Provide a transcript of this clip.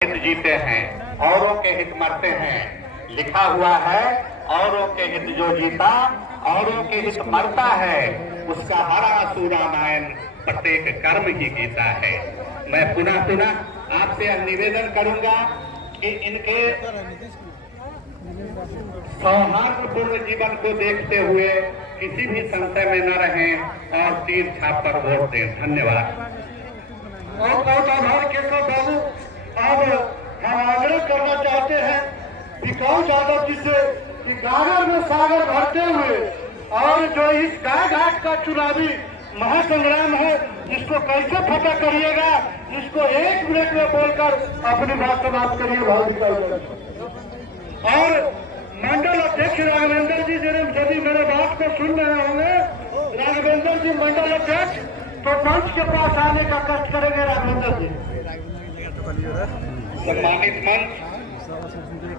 हित जीते हैं, औरों के हित मरते हैं। लिखा हुआ है, औरों के हित जो जीता औरों के हित मरता है, उसका हरा सूरा नायन प्रत्येक कर्म ही गीता है। मैं पुनः आपसे निवेदन करूंगा कि इनके सौहार्दपूर्ण जीवन को देखते हुए किसी भी संशय में न रहें और तीर छाप पर वोट दें। धन्यवाद। बहुत बहुत आभार केशव बाबू। अब हम आग्रह करना चाहते हैं विकास यादव जी से कि गागर में सागर भरते हुए और जो इस गाय घाट का चुनावी महासंग्राम है, जिसको कैसे फतह करिएगा, इसको 1 मिनट में बोलकर अपनी बात समाप्त करिए। और मंडल अध्यक्ष राघवेंद्र जी, यदि मेरे बात को सुन रहे होंगे, राघवेंद्र जी मंडल अध्यक्ष, तो मंच के पास आने का कष्ट करेंगे राघवेंद्र जी। सम्मानित मंच,